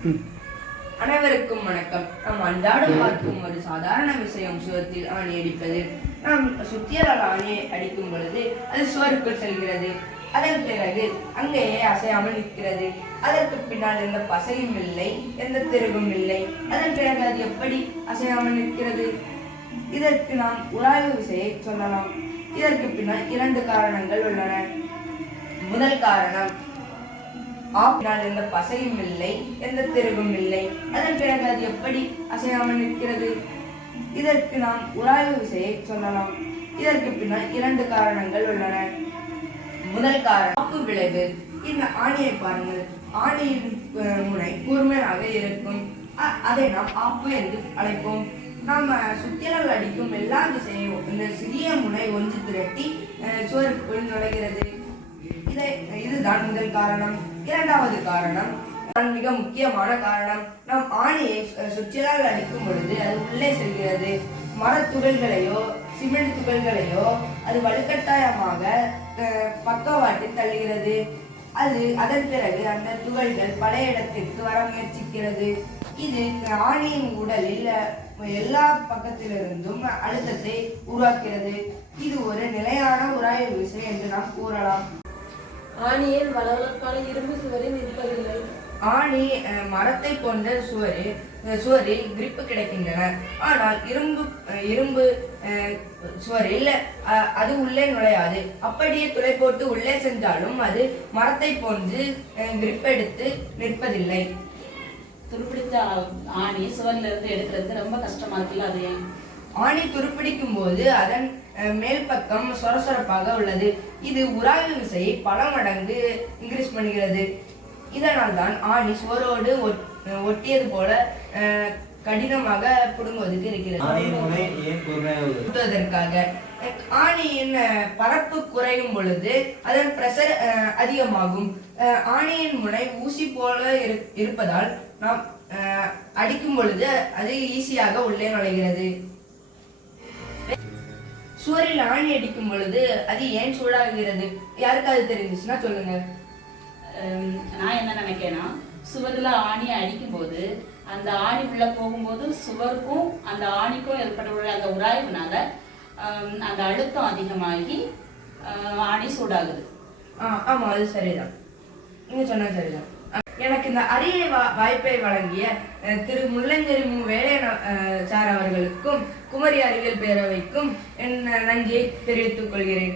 அனைவருக்கும் வணக்கம். நாம் அன்றாடம் பார்க்கும் ஒரு சாதாரண விஷயம் சுவத்தில் ஆணி அடிப்பது. நாம் சுத்தியலால் ஆணியை அடிக்கும் பொழுது அது சுவருக்குள் செல்கிறது. அதன் பிறகு அங்கேயே அசையாமல் நிற்கிறது. அதற்கு பின்னால் எந்த பசையும் இல்லை, எந்த திருகும் இல்லை. அதன் பிறகு அது எப்படி அசையாமல் நிற்கிறது? இதற்கு நாம் உராய்வு விசையை சொல்லலாம். இதற்கு பின்னால் 2 காரணங்கள் உள்ளன. முதல் காரணம், ஆப்பினால் எந்த பசையும் இல்லை, எந்த திருகும் இல்லை. அதன் பிறகு அது எப்படி அசையாமல் நிற்கிறது? இதற்கு நாம் உராய்வு விசையை சொல்லலாம். இதற்கு பின்னால் 2 காரணங்கள் உள்ளன. முதல் காரணம் ஆப்பு விளைவு. இந்த ஆணியை பாருங்கள். ஆணியின் முனை கூர்மையாக இருக்கும். அதை நாம் ஆப்பு என்று அழைப்போம். நாம் சுத்தியலால் அடிக்கும் எல்லா திசையும் இந்த சிறிய முனை ஒன்று திரட்டி சுவருக்குள் நுழைகிறது. இதுதான் முதல் காரணம். இரண்டாவது காரணம், மிக முக்கியமான காரணம், நாம் ஆணியை சுத்தியலால் அடிக்கும் பொழுது அது உள்ளே செல்கிறது. மரத்துகள்களையோ சிமெண்ட் துகள்களையோ அது வலுக்கட்டாயமாக பக்கவாட்டில் தள்ளுகிறது. அதன் பிறகு அந்த துகள்கள் பழைய இடத்திற்கு வர முயற்சிக்கிறது. இது ஆணியின் உடலில் எல்லா பக்கத்திலிருந்தும் அழுத்தத்தை உருவாக்குகிறது. இது ஒரு நிலையான உராய்வு விசை என்று நாம் கூறலாம். ஆணியில் வளவளப்பான இரும்பு சுவரில் இருப்பதில்லை. ஆணி மரத்தை போன்ற சுவரில் கிரிப்பு கிடைக்கின்றன. ஆனால் இரும்பு சுவரில் அது உள்ளே நுழையாது. அப்படியே துளை போட்டு உள்ளே சென்றாலும் அது மரத்தை போன்று கிரிப் எடுத்து நிற்பதில்லை. துருப்பிடித்த ஆணி சுவரில் இருந்து எடுக்கிறது ரொம்ப கஷ்டமா இருக்குல்ல? அது ஏன்? ஆணி துருப்பிடிக்கும் போது அதன் மேல் பக்கம் சொரசொரப்பாக உள்ளது. இது உராய்வு விசையை பல மடங்கு இன்க்ரீஸ் பண்ணுகிறது. இதனால் தான் ஆணி சுவரோடு ஒட்டியது போல கடினமாக புடுங்குவதற்கு இருக்கிறது. ஆணியின் பரப்பு குறையும் பொழுது அதன் பிரஷர் அதிகமாகும். ஆணியின் முனை ஊசி போல இருப்பதால் நாம் அடிக்கும் பொழுது அது ஈஸியாக உள்ளே நுழைகிறது. சுவரில் ஆணி அடிக்கும் பொழுது அது ஏன் சூடாகிறது? யாருக்காவது தெரிஞ்சுச்சுன்னா சொல்லுங்க. நான் என்ன நினைக்கிறேன்னா, சுவரில் ஆணியை அடிக்கும் போது அந்த ஆணி உள்ள போகும்போது சுவருக்கும் அந்த ஆணிக்கும் ஏற்பட அந்த உராய்வுனால அந்த அழுத்தம் அதிகமாகி ஆணி சூடாகுது. ஆமா, அது சரிதான். நீங்க சொன்ன சரிதான். எனக்கு இந்த அரிய வாய்ப்பை வழங்கிய திரு முள்ளஞ்சேரி மு. வேலையன் சார் அவர்களுக்கும் குமரி அறிவியல் பேரவைக்கும் என் நன்றியை தெரிவித்துக் கொள்கிறேன்.